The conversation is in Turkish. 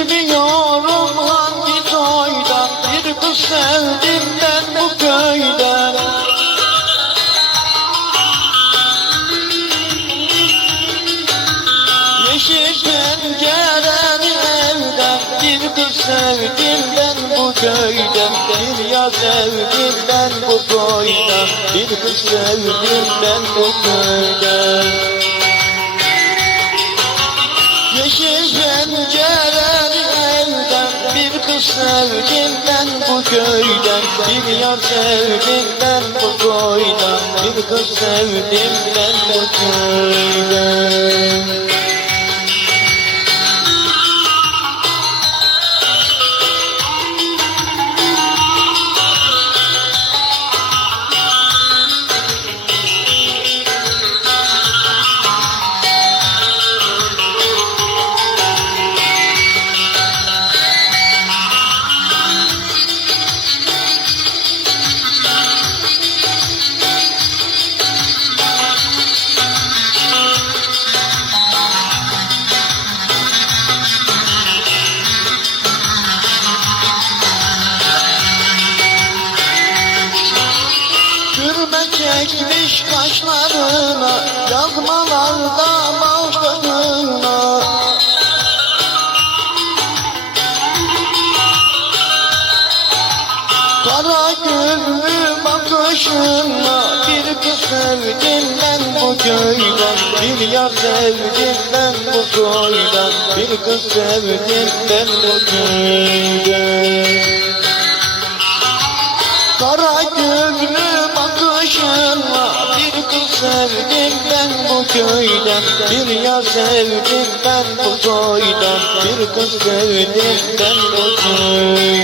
Bilmiyorum hangi toydan Bir kız sevdim ben bu köyden. Yeşil pencereli evden Bir kız sevdim ben bu köyden. Bir yaz sevdim ben bu koydan Bir kız sevdim ben bu köyden Sevdim ben bu köyden Bir yar sevdim ben bu koydan Bir kız sevdim ben bu köyden çekmiş kaşlarına Yazmalarda bağrına Kara gönlü bakışına Bir kız sevdim ben bu köyden Bir yar sevdim ben bu koydan Bir kız sevdim ben bu köyden sevdim ben bu köyden Bir yar sevdim ben bu soydan Bir kız sevdim ben bu köyden